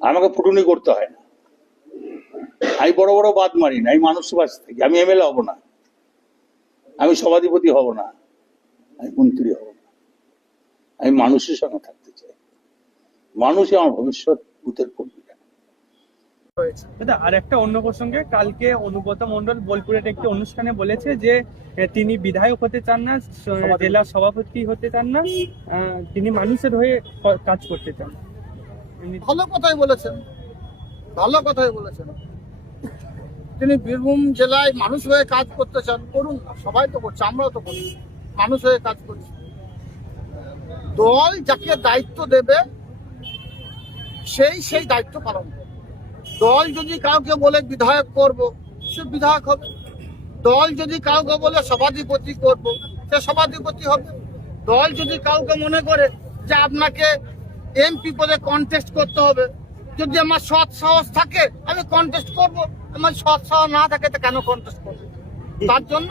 আমাকে ফুটুনি করতে হয় না। আমি বড় বড় বাদ মারি না। আমি মানুষের পাশে থাকি। আমি এমএলএ হব না, আমি সভাধিপতি হব না, আমি মন্ত্রী হব না। আমি মানুষের সঙ্গে থাকতে চাই। মানুষই আমার ভবিষ্যৎ বুথের কর্মী। দাদা, আর একটা অন্য প্রসঙ্গে, কালকে অনুব্রত মণ্ডল বোলপুরের একটি অনুষ্ঠানে বলেছে যে তিনি বিধায়ক হতে চান না, জেলা সভাপতি হতে চান না, তিনি মানুষের হয়ে কাজ করতে চান। ভালো কথাই বলেছেন, ভালো কথাই বলেছেন। তিনি বীরভূম জেলায় মানুষ হয়ে কাজ করতে চান, করুন না, সবাই তো করছে, আমরাও তো করি, মানুষ হয়ে কাজ করছি। দল যাকে দায়িত্ব দেবে সেই দায়িত্ব পালন করবে। দল যদি কাউকে বলে বিধায়ক করব, সে বিধায়ক হবে। দল যদি কাউকে বলে সভাধিপতি করব, সে সভাধিপতি হবে। দল যদি কাউকে মনে করে যে আপনাকে এমপি পদে কন্টেস্ট করতে হবে, যদি আমার সৎ সাহস থাকে আমি কন্টেস্ট করব, আমার সৎ সাহস না থাকে তো কেন কন্টেস্ট করবো? তার জন্য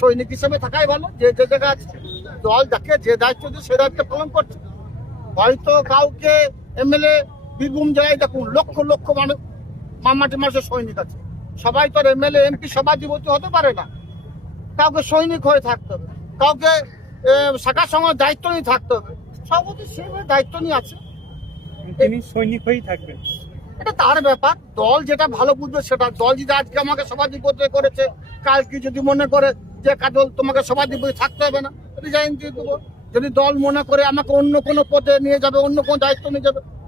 সৈনিক হিসেবে থাকাই ভালো। যে জায়গা আছে, দল যাকে যে দায়িত্ব দিয়ে সে দায়িত্ব পালন করছে। হয়তো কাউকে এমএলএ, বীরভূম জেলায় দেখুন লক্ষ লক্ষ মানুষ, মামাটি মানুষের সৈনিক আছে। সবাই তো এমএলএ এমপি সভাধিপতি হতে পারে না। কাউকে সৈনিক হয়ে থাকতে হবে, কাউকে শাখার সঙ্গে দায়িত্ব নিয়ে থাকতে হবে। সভাপতি সেভাবে দায়িত্ব নিয়ে আছে, তিনি সৈনিক হয়েই থাকবেন। এটা তার ব্যাপার। দল যেটা ভালো বুঝবে সেটা। দল যদি আজকে আমাকে সভাধিপতি করেছে, কালকে যদি মনে করে যে কাজল তোমাকে সভাধিপতি থাকতে হবে না, রিজাইন দিয়ে দেবো। যদি দল মনে করে আমাকে অন্য কোনো পদে নিয়ে যাবে, অন্য কোনো দায়িত্ব নিয়ে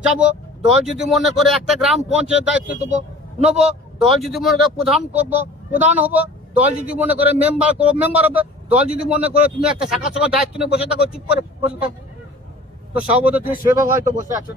যাবো। দল যদি মনে করে একটা গ্রাম পঞ্চায়েত দায়িত্ব দেবো, নেবো। দল যদি মনে করে প্রধান করবো, প্রধান হবো। দল যদি মনে করে মেম্বার করবো, মেম্বার হবে। দল যদি মনে করে তুমি একটা শাখা সভার দায়িত্ব নিয়ে বসে থাকো, চুপ করে বসে থাকো। তো সভাপতি তিনি সেভাবে হয়তো বসে আছেন।